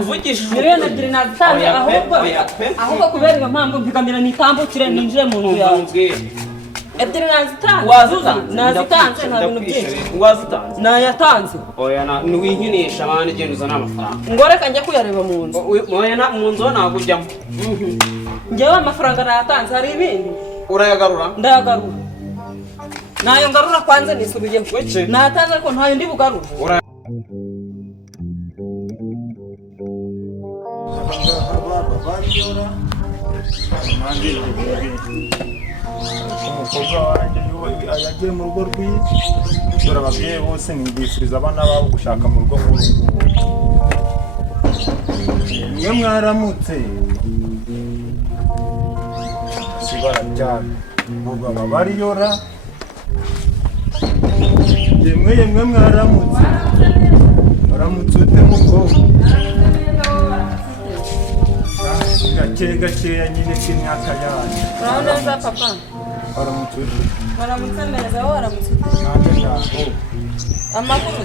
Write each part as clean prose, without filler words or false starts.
uvugishije miliyoni 2 nazitanze ahubwo kubera iyo mpamvu mpigamira nitambukire ninjire mu nzu yawe ebyiri nazitanze nta bintu byinshi wazitanze nayatanze oya ni winkinisha abandi genda uzana amafaranga ngo reka njye kuyareba mu nzu oya mu nzu ntabwo ujyamo njyewe amafaranga nayatanze hari ibindi urayagarura ndayagarura nayo ngarura kwanze nisubiye nayatanze ariko ntayo ndi bugarura umukobwa wanjye yagiye mu rugo rwiwe dore ababyeyi bose nibifuriza abana babo gushaka mu rugo nk'uru niyo mwaramutse sigara cyane ubwo babariyora yemwe mwaramutse muramutse ute mukobwa gakeya nyine k'imyaka yanyu urabona neza papa waramutse neza wowe waramutse nanjye ntabwo amakuru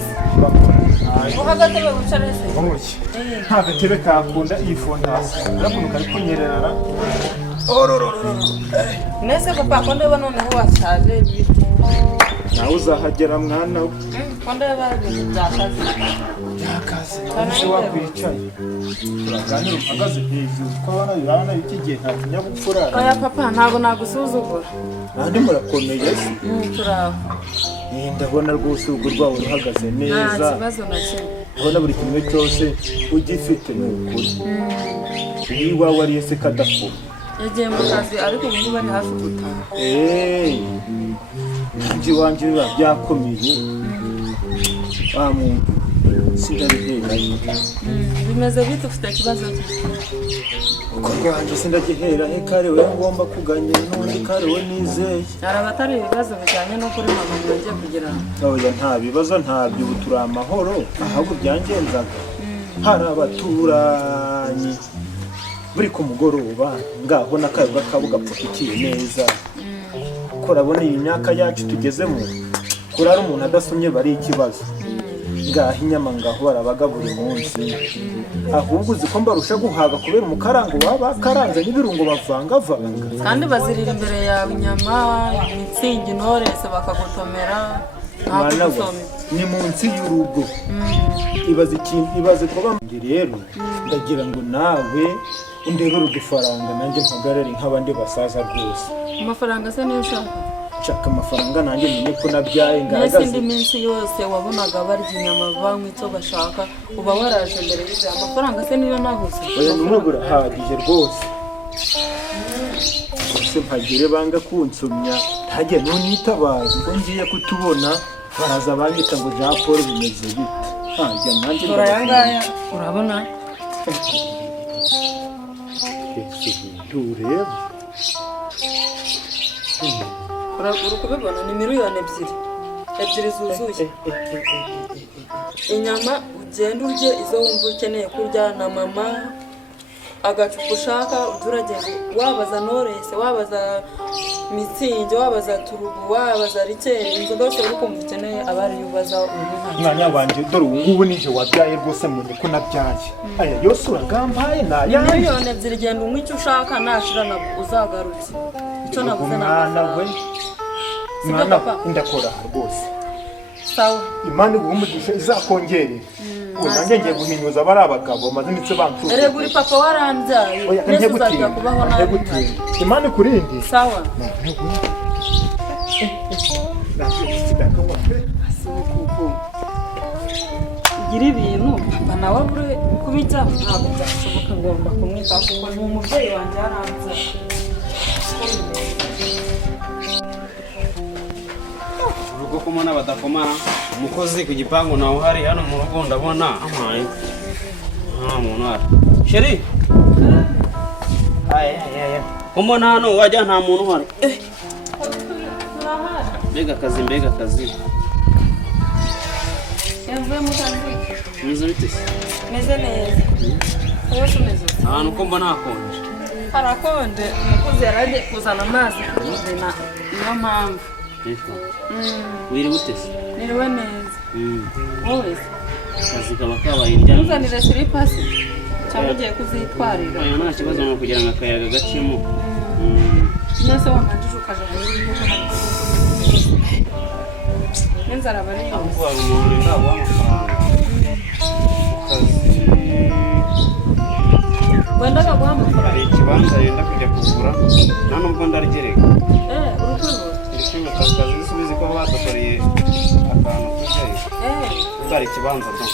uhagatebe wicare se nta gatebe kakunda iyi fondasiyo urabona kari kunyerera nese papa ko ndeba noneho washaje bite nawe uzahagera mwana we ko ndeba ibintu byakaze ese wakwicaye uraganira uhagaze hejuru twabona urabona iki gihe nta kinyabupfura oya papa ntabwo nagusuzugura kandi murakomeye turaho ndabona rwose urugo rwawe ruhagaze neza nta kibazo na kimwe urabona buri kimwe cyose ugifite ni ukuri iyo iwawe ariyo se kadakura yagiye mu kazi ariko ubu ngubu ari hafi gutaha nanjye iwanjye biba byakomeye wa muntu sindabihera bimeze bite ufite ikibazo uko rwanjye sindagihera he kare we ngomba kuganya n'undi kare we nizeye hari abatari ibibazo bijyanye no kuri mama bagiye kugira oya nta bibazo ntabyo ubu turi amahoro ahubwo byangenzaga hari abaturanyi buri ku mugoroba ngaho n'akayoga kabo gapfukikiye neza ko urabona iyi myaka yacu tugezemo kurara umuntu adasomye bari ikibazo ngaho inyama ngaho barabaga buri munsi ahubwo uzi ko mbarusha guhaga kubera umukarango baba bakaranze n'ibirungo bavangavanga kandi bazirira imbere yawe inyama imitsingi intorese bakagutomera mwana we ni munsi y'urugo ibaze kuba rero ndagira ngo nawe underere udufaranga nanjye mpagarare nk'abandi basaza rwose amafaranga se niyo ushaka nshaka amafaranga nanjye nyine ko nabyaye ngaragaze n'izindi minsi yose wabonaga barya inyama banywa icyo bashaka uba waraje mbere y'ibyo amafaranga se niyo nabuze oya n'umwe burahagije rwose bose mpagire banga kunsomya ntajye ntunyitabaza ubwo ngiye kutubona baraza banyita ngo Jean Paul bimeze bite ntajya nanjye urayangaya urabona tureba uri kubibona ni miliyoni ebyiri zuzuye inyama ugenda urye izo wumva ukeneye kurya na mama agacupa ushaka uragenda wabaza norese wabaza mitsingi wabaza turubu wabaza rikeri inzoga zose uri kumva ukeneye aba ariyo ubaza umwanya wanjye dore ubu ngubu nije wabyaye rwose mbone ko nabyaye aya yose uragambaye nayanjye miliyoni ebyiri genda unywa icyo ushaka nashira uzagarutse icyo nabuze mwana we mwana ndakora rwose sawa imana umugisha izakongere nanjye ngiye guhinyuza bari abagabo maze ndetse bancuza erega uri papa warambyaye nese uzajya kubaho nabi imana kurindi sawa ugira ibintu papa nawe abure kubijyaho ntabwo byashoboka ngomba kumwitaho kuko ni umubyeyi wanjye yarambyaye urugo kumona badakomara umukozi ku gipangu nawe uhari hano mu rugo ndabona amaye nta muntu uhari sheri kumona hano wajya nta muntu uhari mbega akazi yavuye mu kazi meze bite se meze neza wose umeze ahantu ko mbona hakonje harakonje umukozi yaragiye kuzana amazi kuzana niyo mpamvu wiri gute se niriwe neza wowe akazi kaba kabaye irya. Ntuzanire siripasi cyangwa ugiye kuzitwarira. Oya nta kibazo ni ukugira ngo akayaga gacemo. Nese wamanjije ukaja muri kuko n'inzara bari yose. Ahubwo hari umuntu ngabo w'amafaranga. Akazi. Wenda baguha amafaranga. Hari ikibanza yenda kujya kugura nta nubwo ndargereka. Urukundo. Ndishimye akazi bisubize ko badukoreye akantu kujyayo. Utari ikibanza do.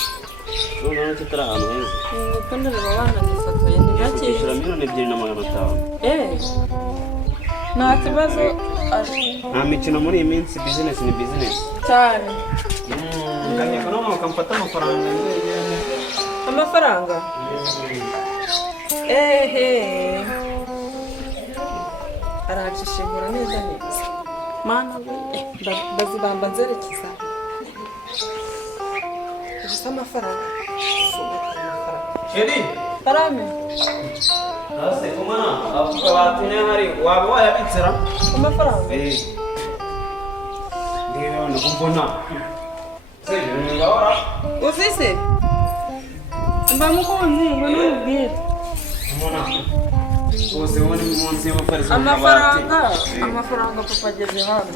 None kitara ahantu heza. Urukundo rero bananifotoye ni gake. Kwishyura miliyoni 2,500. Nta kibazo. Nta mikino muri iyi minsi, business ni business. Cyane. Nganye ko none ukamfata amafaranga njyewe. Amafaranga? Aracishingura neza neza. Mana we, ndazibamba nzerekeza. Gusa amafaranga. Sheri. Tarame. Ase kumana, avuga batine hari waba wayabitsera? Amafaranga? Ndiyo ndakubona. Sije ngawara. Ufise? Mba mukunzi, ngo nubwire. Mona. Bose wone munsi y'amafaranga. Amafaranga papa ageze hano.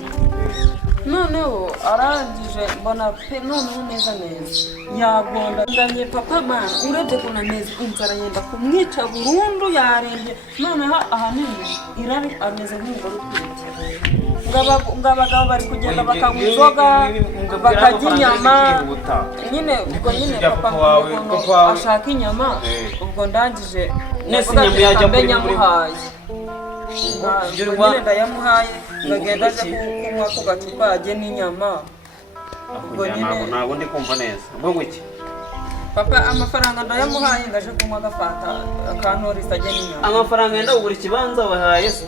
Noneho arangije mbona pe noneho neza neza yagonda ndanye papa man urebye kuna neza inzara yenda kumwica burundu yarembye noneho ahanini irari ameze nk'umugore utwite ngabagabo bari kugenda bakanywa inzoga bakarya inyama nyine ubwo nyine papa ashaka inyama ubwo ndangije nese inyama yajya kuri nyamuhaye nyine ndayamuhaye ngagenda aje kunywa ku gacupa ajye n'inyama ubwo nyine ntabwo ndi kumva neza ubwo iki papa amafaranga ndayamuhaye ngaje kunywa agafata akantorisa ajye n'inyama amafaranga yenda kugura ikibanza wahaye se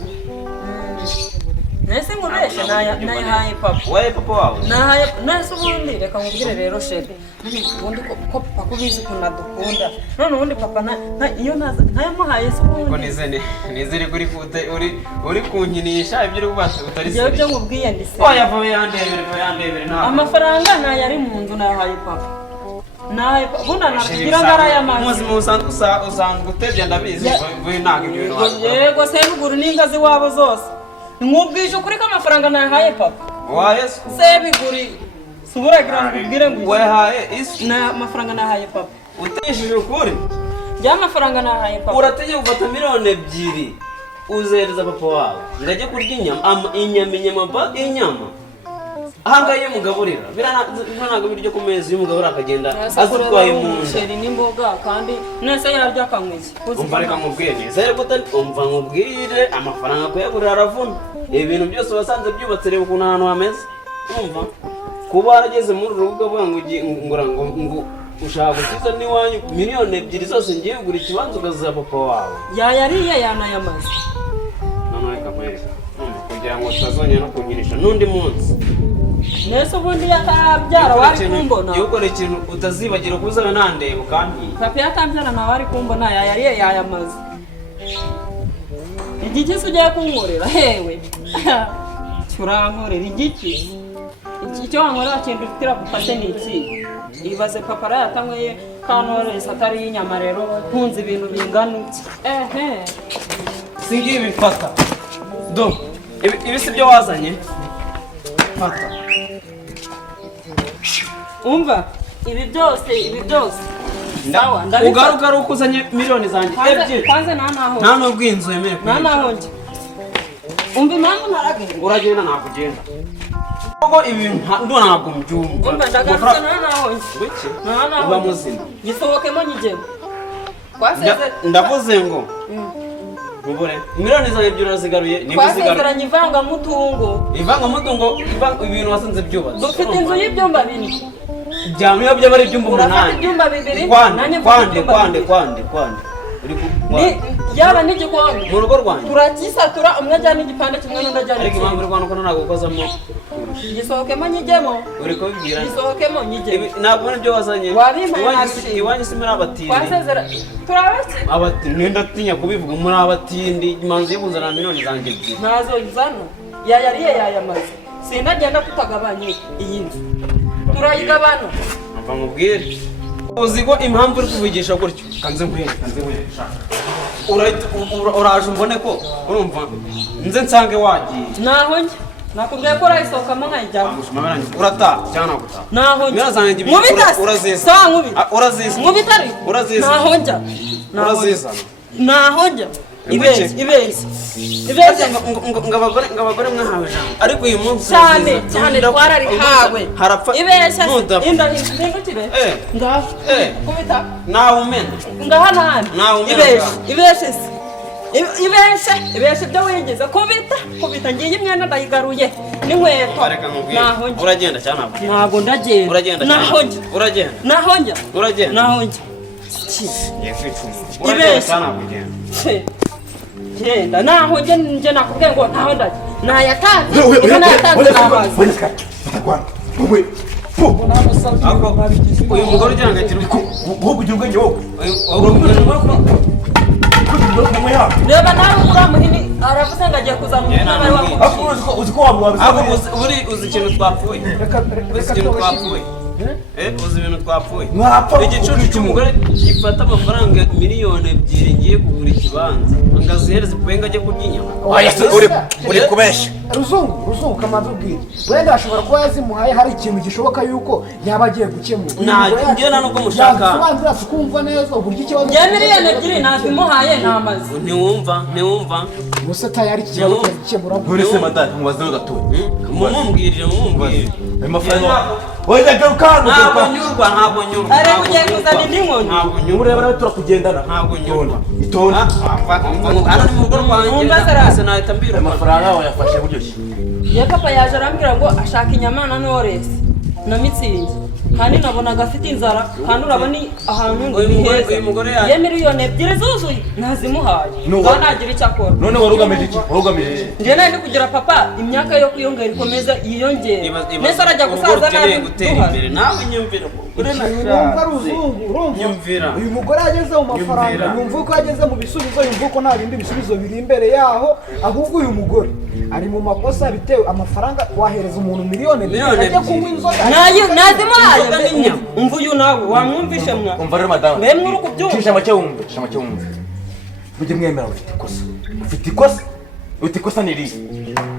nese nkubeshe nayahaye papa waye papa wawe nahaye nese ubundi reka nkubwire rero sheri ubundi ko papa ubizi ukuntu adukunda none ubundi papa iyo ntayamuhaye se ubundi ngo nizere uri kunkinisha ibyo uri kubasa utari se ibyo nkubwiye ndi se wayavaye yandebere ntabwo amafaranga ntayari mu nzu nayahaye papa bunda nakugira ngarayamaze umuzima usanga utebye ndabizi we ntabwo ibyo bintu yego se ruguru n'ingazi wabo zose nkubwije ukuri ko amafaranga nayahaye papa waye se biguri suburagira ngubwire ngo wayahaye isi na amafaranga nayahaye papa utishije ukuri ya mafaranga nayahaye papa urategeka gufata miliyoni 2 uzehereza papa wawe ngajye kurya inyama ahanga iyo mugaburira ntabwo biryo ku meza iyo mugaburira akagenda azitwaye mu nda umuceri n'imboga kandi nese yarya akanywiki umva reka mubwire neza rero umva nkubwire amafaranga kuyagurira aravuna ibintu byose wasanze byubatse reba ukuntu ahantu hameze umva kuba warageze muri uru rubuga avuga ngo ushaka gukiza n'iwanyu miliyoni 2 zose ngiye kugura ikibanza ukaziha papa wawe yayariye yanayamaze none reka mwereka kugira ngo utazongera no kunyirisha n'undi munsi nese ubundi yatabyara wari kumbona iyo ukora ikintu utazibagira kuzabe nandeba ukampiye papa yatabyara nawe wari kumbona yayariye yayamaze igiki se ugiye kunkorera hewe turankorera igiki icyo wankorera kintu ufitira gufashe ni iki ibaze papa arayatanyweye kantoresa atari inyama rero nkunze ibintu bingana iki singiye bifata do ibi si byo wazanye fata umva ibi byose ndawa ugaruka ari ukuzanye miliyoni zanjye ebyiri kwanze nta nubwo inzu yemere naho njye umva impamvu ntaragenda uragenda nakugenda kuko ibi ntabwo mbyumva umva ndagarutse naho njye uba muzima gisohokemo nyigemo ndavuze ngo mubure miliyoni zanjye ebyiri urazigaruye niba uzigaruye twasezeranye ivangamutungo ibintu wasanze byubatse dufite inzu y'ibyumba 4 byamwe by'abari ibyumba 8 urafata ibyumba 2 kwande yaba n'igikoni mu rugo rwanjye turagisatura umwe ajyana igipande kimwe n'undi ajyana ariko impamvu uri kubona ko ntabwo ukozamo gisohokemo nyigemo uri kubibwira gisohokemo nyigemo ntabwo nibyo wazanye iwanyu si muri abatindi turabake mwenda atinya kubivuga muri abatindi imanzu yo kuzana miliyoni zanjye ebyiri ntazo izana yayariye yayamaze sindagenda tutagabanye iyi nzu turayigabana mva mubwire uzi ko impamvu uri kuvugisha gutyo kanze ngwene uraje umbone ko urumva nze nsange wagiye naho njye nakubwiye ko urayisohokamo nkayijyamo urataha cyangwa gutaha naho njye nkubita uraziza sawa nkubita uraziza nkubita ariko uraziza naho njya uraziza naho njya ibeshye ngo abagore mwahawe ijambo ariko uyu munsi cyane twararihawe harapfa ibeshye ndahindukire ngaho kubita nawe umena ngaha nahandi nawe umena ibeshye ibyo wigeze kubita ngiye imyenda ndayigaruye n'inkweto naho njya uragenda cyangwa ntabwo ndagenda uragenda naho njya uragenda naho njya uragenda naho njya genda naho njye nakubwiye ngo naho ndajya nayatanze nayatanze n'amazi uyu mugore ugira ngo ati wowe ugira ubwenge wowe reba nawe uriya muhini aravuze ngo agiye kuzana umwana we uzi ko wabisabye uzi ikintu twapfuye uzi ikintu twapfuye uzi ibintu twapfuye igicucu cy'umugore gifata amafaranga miliyoni 2 ngiye kugura ikibanza ngazihereze penga ajye kurya inyama uri kubeshya ruzungu kamanzi ubwire wenda ashobora kuba yazimuhaye hari ikintu gishoboka yuko yaba agiye gukemura njye nubwo mushaka yasobanurira kumva neza uburyo ikibazo njye miliyoni 2 nazimuhaye n'amazi ntiwumva gusa tayari ikibazo gikemura none se madani mubazeho gatoya mumumbwirire ayo mafaranga oya garuka ntabwo nyurwa ari kugiye kuzana indi nkoni ntabwo nyurwa ureba nawe turakugendana ntabwo nyurwa itonda hano ni mu rugo rwanjye nahita mbira amafaranga wayafashe buryo ki ye papa yaje arambwira ngo ashaka inyama na Knowless na Mitsingi kandi nabonaga afite inzara kandi urabona ahantu uyu mugore ye miliyoni 2 zuzuye nazimuhaye ngo nagira icyo akora none warugamije iki njye nari kugira papa imyaka yo kwiyongera ikomeza yiyongera nese arajya gusaza nabi gutera imbere nawe nyumvira urumva ruzungu urumva uyu mugore yageze mu mafaranga yumva ko yageze mu bisubizo yumva ko nta bindi bisubizo biri imbere yaho ahubwo uyu mugore ari mu makosa bitewe amafaranga wahereza umuntu miliyoni 2 ajya kunywa inzoga nazimuhaye umva uyu nawe wamwumvishe mwa umva rero madamu mwemwe uri kubyumva cisha make wumve mujye mwemera ufite ikosa ni rihe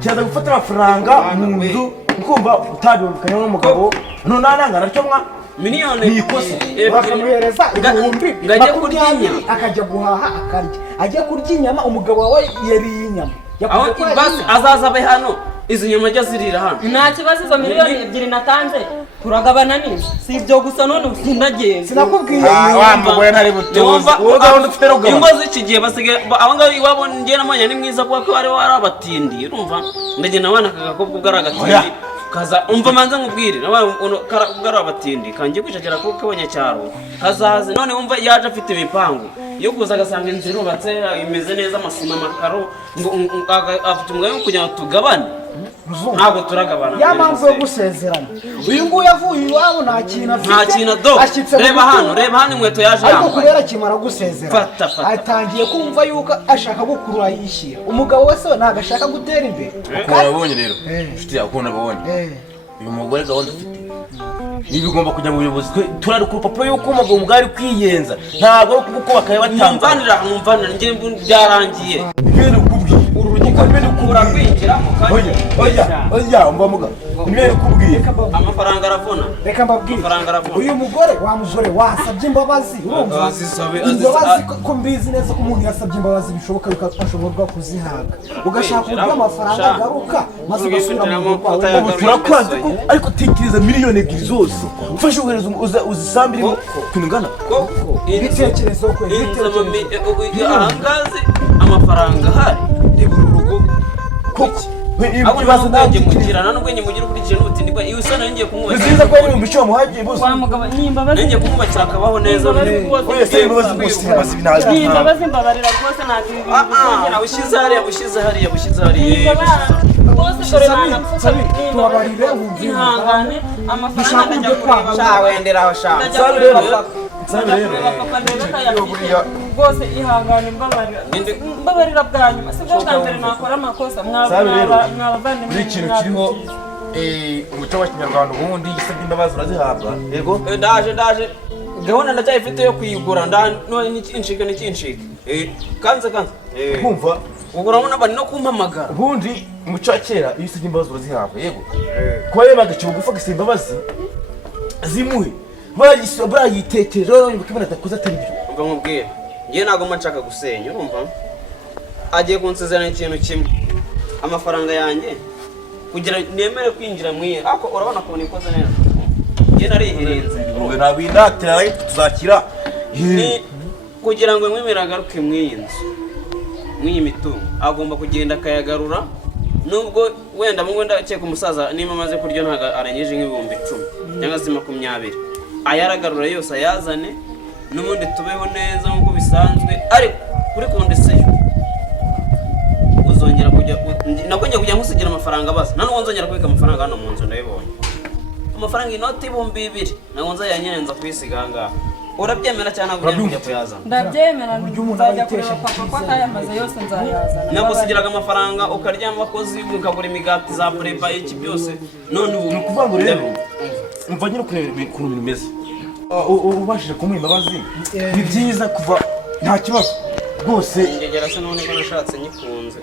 kiyaza gufata amafaranga mu nzu ukumva utabyumvikanye n'umugabo none anangana cyo mwa miliyoni ni ikosa bakamuhereza ibihumbi ngajya kurya inyama akajya guhaha akarya ajya kurya inyama umugabo wawe yariye inyama aho basi azaza abe hano izi nyama ajya zirira hano nta kibazo izo miliyoni 2 natanze turagabana neza si ibyo gusa none usindagenda sinakubwiye wa mugore ntari butuze wowe gahunda ufite rugaba ingo z'iki gihe basigaye abo ngabo iwabo njye namanya ni mwiza kuko ari warabatindi urumva ndagenda abana akagakobwa ugaragatindi kaza umva manze nkubwire nawe ugarabatindi kangiye kwishakira ko kabonyacyaro kazaze none umva yaje afite imipango yo kuza agasanga inzu irubatse imeze neza amasima amakaro ngo afite umwanya wo kugira ngo tugabane ntabwo turagabana ya mpamvu yo gusezerana uyu nguyu yavuye iwabo nta kintu afite reba hano inkweto yaje ariko kubera akimara gusezerana fata atangiye kumva yuko ashaka gukurura yishyira umugabo wese we ntabwo ashaka gutera imbere urabonye rero inshuti yawe ukuntu abonye uyu mugore gahunda ufite ibi bigomba kujya mu buyobozi turari ku rupapuro yuko umugabo bwari kwiyenza ntabwo ari kuko bakayabatanga mwumvanira njye byarangiye ibintu kubwiye urugi kubura kwinjira mu oya umva muga ibintu kubwiye amafaranga aravuna reka mbabwire uyu mugore wa mugore wasabye imbabazi urumva imbabazi ko mbizi neza ko umuntu yasabye imbabazi bishoboka yuko ashobora kuzihabwa ugashaka uburyo amafaranga agaruka maze ugasubira mu rugo rwawe ubu turakwanze ariko tekereza miliyoni 2 zose ufashe uhereza uzisambire kunungana ibitekerezo kwe ahangaze amafaranga hari reba urugo abo bibazo nanjye mugirana n'ubwenge mugira ukurikije n'ubutindi iyo usana ngiye kumwubakira nziza ko ari mu bico muhagiye bose kwa mugabo nimbabazi ngiye kumwubakira akabaho neza oya se imbabazi bose binazi nimbabazi mbabarira rwose ntabwo bushize hariya bose dore nanapfuka tubabarire wumvire ihangane amafaranga ndajya kureba shawenderaho shawe rwose ihangane mbabarira bwa nyuma si bwo bwa mbere nakora amakosa mwabavandimwe buri kintu kiriho umuco wa kinyarwanda ubundi gisabye imbabazi urazihabwa yego ndaje gahunda ndacyayifite yo kuyigura none n'ikinshika kanze kumva ubwo urabona bari no kumpamagara ubundi umuco wa kera iyo usabye imbabazi urazihabwa yego kuba rero bagaciye bugufi agasaba imbabazi zimuhe barayitekereje bakabona atakoze atari byo umva nkubwira ngiye ntabwo mba nshaka gusenya urumva agiye kunsezeranya ikintu kimwe amafaranga yanjye kugira nemere kwinjira mu iyi ariko urabona ko nikoze neza ngiye narihirinze ntabwo inatira tuzakira ni kugira ngo mwemere agaruke mu iyi nzu mw'iyi mitungo agomba kugenda akayagarura nubwo wenda mu wenda cyeka umusaza niba amaze kurya ntago arengeje nk'ibihumbi 10 cyangwa se 20 ayaragarura yose ayazane n'ubundi tubeho neza nk'uko bisanzwe ariko kuri kondisiyo uzongera kujya nakongera kujya nkusigira amafaranga basa none nzongera kubika amafaranga hano mu nzu ndabibonye amafaranga inoti 2,000 nago nzayanyenza kwisiga ahangaha urabyemera cyane ntabwo ujya kuyazana ndabyemera nzajya kureba papa ko atayamaze yose nzayazana nagusigiraga amafaranga ukaryama abakozi ukagura imigati za bureba iki byose none ubu ni ukuvuga ngo rero umva nyine ukuntu ibintu bimeze ubashije kumuha imbabazi ni byiza kuva nta kibazo rwose ingegera se none ko nashatse nyikunze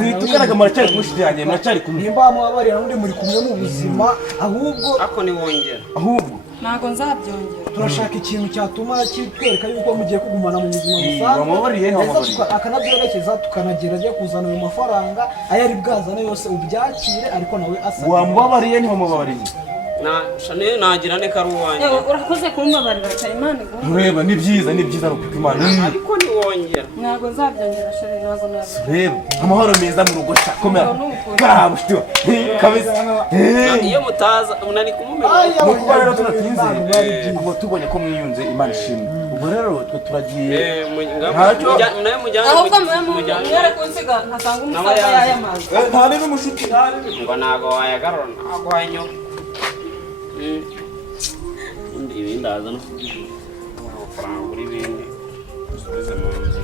ntitugaraga muracyari kumwe yanjye muracyari kumwe nimba mubabarira n'undi muri kumwe mu buzima ahubwo ako niwongera ahubwo ntabwo nzabyongera turashaka ikintu cyatuma kitwereka yuko mugiye kugumana mu buzima wamubabariye busanzwe akanabyerekeza tukanagera ajya kuzana ayo mafaranga ayo ari bwazane yose ubyakire ariko nawe asa wamubabariye ntiwamubabariye shane nagira ne kari uwanjye urakoze kumbabarira Imana ureba ni byiza no kuko Imana ariko niwongera ntabwo nzabyongera shari ntabwo nabyo reba amahoro meza mu rugo komera bwabushyo kabisa iyo mutaza unari kumumenya nuko rero tunatinze kuba tubonye ko mwiyunze Imana ishimwe ubwo rero turagiye nayo mujyana ahubwo mwere kunsiga nkasanga umusaza yayamaze ntari n'umushiti ngo ntago wayagarura ntago wanyo ibindi ndaza no amafaranga kuri bindi usubize mu nzu